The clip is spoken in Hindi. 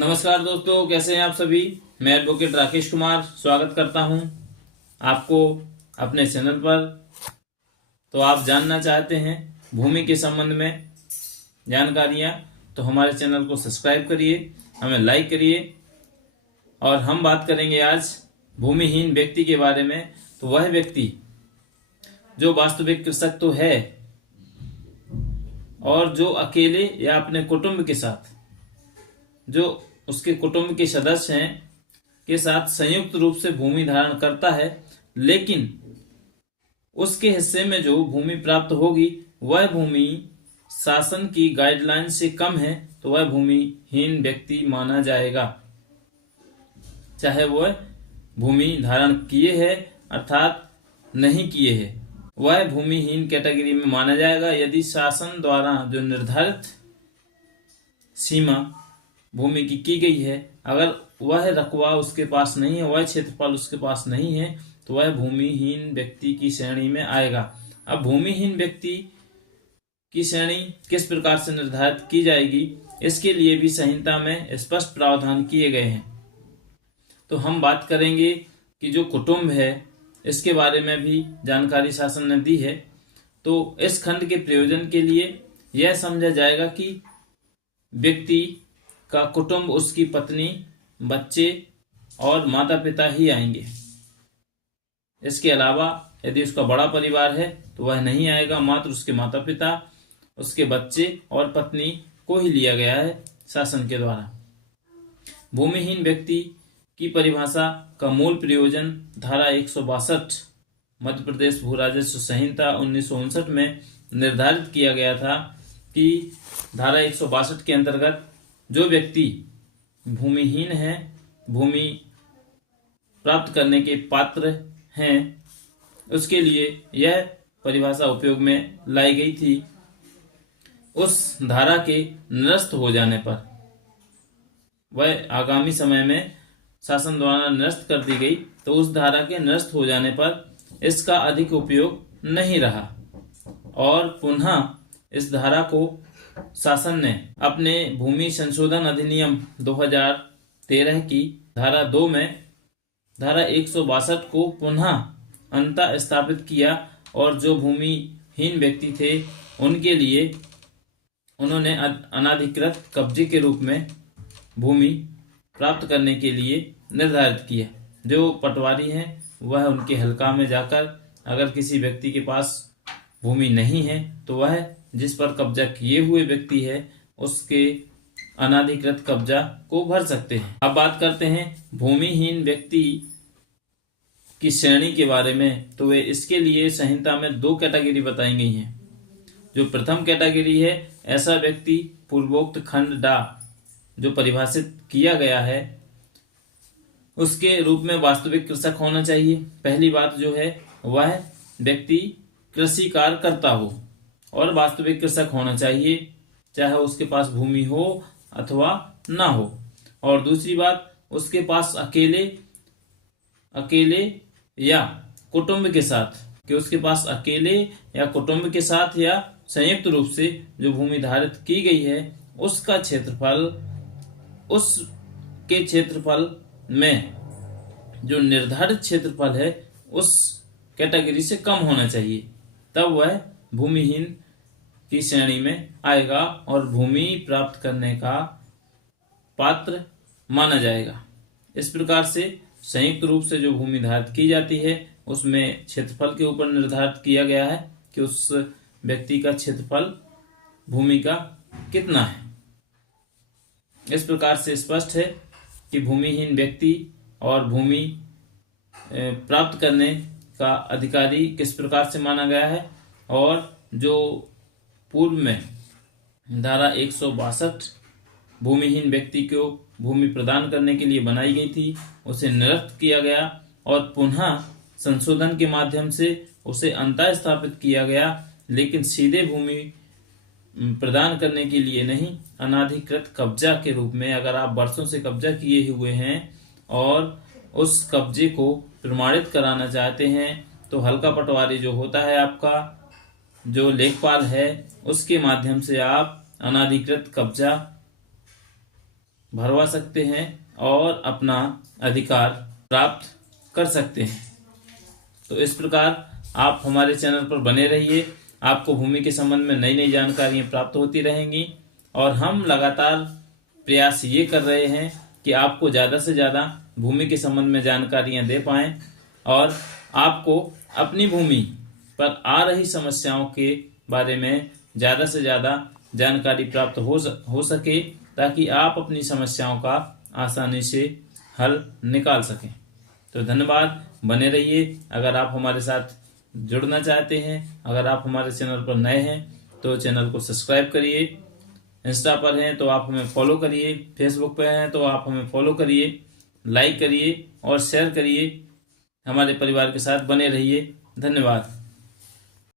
नमस्कार दोस्तों, कैसे हैं आप सभी। मैं एडवोकेट राकेश कुमार स्वागत करता हूं आपको अपने चैनल पर। तो आप जानना चाहते हैं भूमि के संबंध में जानकारियां, तो हमारे चैनल को सब्सक्राइब करिए, हमें लाइक करिए। और हम बात करेंगे आज भूमिहीन व्यक्ति के बारे में। तो वह व्यक्ति जो वास्तविक कृषक तो है और जो अकेले या अपने कुटुंब के साथ, जो उसके कुटुंब के सदस्य हैं के साथ संयुक्त रूप से भूमि धारण करता है, लेकिन उसके हिस्से में जो भूमि प्राप्त होगी वह भूमि शासन की गाइडलाइन से कम है, तो वह भूमिहीन व्यक्ति माना जाएगा। चाहे वह भूमि धारण किए है अर्थात नहीं किए है, वह भूमिहीन कैटेगरी में माना जाएगा यदि शासन द्वारा जो निर्धारित सीमा भूमि की गई है, अगर वह रकबा उसके पास नहीं है, वह क्षेत्रफल उसके पास नहीं है, तो वह भूमिहीन व्यक्ति की श्रेणी में आएगा। अब भूमिहीन व्यक्ति की श्रेणी किस प्रकार से निर्धारित की जाएगी, इसके लिए भी संहिता में स्पष्ट प्रावधान किए गए हैं। तो हम बात करेंगे कि जो कुटुंब है इसके बारे में भी जानकारी शासन ने दी है। तो इस खंड के प्रयोजन के लिए यह समझा जाएगा कि व्यक्ति का कुटुंब उसकी पत्नी, बच्चे और माता पिता ही आएंगे। इसके अलावा यदि उसका बड़ा परिवार है तो वह नहीं आएगा, मात्र उसके माता पिता, उसके बच्चे और पत्नी को ही लिया गया है शासन के द्वारा। भूमिहीन व्यक्ति की परिभाषा का मूल प्रयोजन धारा 162 मध्य प्रदेश भू राजस्व संहिता 1959 में निर्धारित किया गया था कि धारा 162 के अंतर्गत जो व्यक्ति भूमिहीन है, भूमि प्राप्त करने के पात्र हैं, उसके लिए यह परिभाषा उपयोग में लाई गई थी। उस धारा के निरस्त हो जाने पर, वह आगामी समय में शासन द्वारा निरस्त कर दी गई, तो उस धारा के निरस्त हो जाने पर इसका अधिक उपयोग नहीं रहा और पुनः इस धारा को शासन ने अपने भूमि संशोधन अधिनियम 2013 की धारा 2 में धारा 162 को पुनः अंतः स्थापित किया और जो भूमिहीन व्यक्ति थे उनके लिए उन्होंने अनाधिकृत कब्जे के रूप में भूमि प्राप्त करने के लिए निर्धारित किया। जो पटवारी हैं वह उनके हल्का में जाकर अगर किसी व्यक्ति के पास भूमि नहीं है तो वह जिस पर कब्जा किए हुए व्यक्ति है उसके अनाधिकृत कब्जा को भर सकते हैं। अब बात करते हैं भूमिहीन व्यक्ति की श्रेणी के बारे में। तो वे इसके लिए संहिता में 2 कैटेगरी बताई गई हैं। जो प्रथम कैटेगरी है, ऐसा व्यक्ति पूर्वोक्त खंड डा जो परिभाषित किया गया है उसके रूप में वास्तविक कृषक होना चाहिए। पहली बात जो है वह व्यक्ति कृषि कार्य करता हो और वास्तविक कृषक होना चाहिए, चाहे उसके पास भूमि हो अथवा ना हो। और दूसरी बात, उसके पास अकेले या कुटुंब के साथ, कि उसके पास अकेले या कुटुंब के साथ या संयुक्त रूप से जो भूमि धारित की गई है उसका क्षेत्रफल, उसके क्षेत्रफल में जो निर्धारित क्षेत्रफल है उस कैटेगरी से कम होना चाहिए, तब वह भूमिहीन की श्रेणी में आएगा और भूमि प्राप्त करने का पात्र माना जाएगा। इस प्रकार से संयुक्त रूप से जो भूमि धारित की जाती है उसमें क्षेत्रफल के ऊपर निर्धारित किया गया है कि उस व्यक्ति का क्षेत्रफल भूमि का कितना है। इस प्रकार से स्पष्ट है कि भूमिहीन व्यक्ति और भूमि प्राप्त करने का अधिकारी किस प्रकार से माना गया है। और जो पूर्व में धारा 162 भूमिहीन व्यक्ति को भूमि प्रदान करने के लिए बनाई गई थी उसे निरस्त किया गया और पुनः संशोधन के माध्यम से उसे अंतः स्थापित किया गया, लेकिन सीधे भूमि प्रदान करने के लिए नहीं, अनाधिकृत कब्जा के रूप में। अगर आप वर्षों से कब्जा किए हुए हैं और उस कब्जे को प्रमाणित कराना चाहते हैं तो हल्का पटवारी जो होता है आपका, जो लेखपाल है, उसके माध्यम से आप अनाधिकृत कब्जा भरवा सकते हैं और अपना अधिकार प्राप्त कर सकते हैं। तो इस प्रकार आप हमारे चैनल पर बने रहिए, आपको भूमि के संबंध में नई नई जानकारियां प्राप्त होती रहेंगी और हम लगातार प्रयास ये कर रहे हैं कि आपको ज़्यादा से ज़्यादा भूमि के संबंध में जानकारियां दे पाएं और आपको अपनी भूमि पर आ रही समस्याओं के बारे में ज़्यादा से ज़्यादा जानकारी प्राप्त हो सके, ताकि आप अपनी समस्याओं का आसानी से हल निकाल सकें। तो धन्यवाद, बने रहिए। अगर आप हमारे साथ जुड़ना चाहते हैं, अगर आप हमारे चैनल पर नए हैं तो चैनल को सब्सक्राइब करिए, इंस्टा पर हैं तो आप हमें फॉलो करिए, फेसबुक पर हैं तो आप हमें फॉलो करिए, लाइक करिए और शेयर करिए। हमारे परिवार के साथ बने रहिए। धन्यवाद।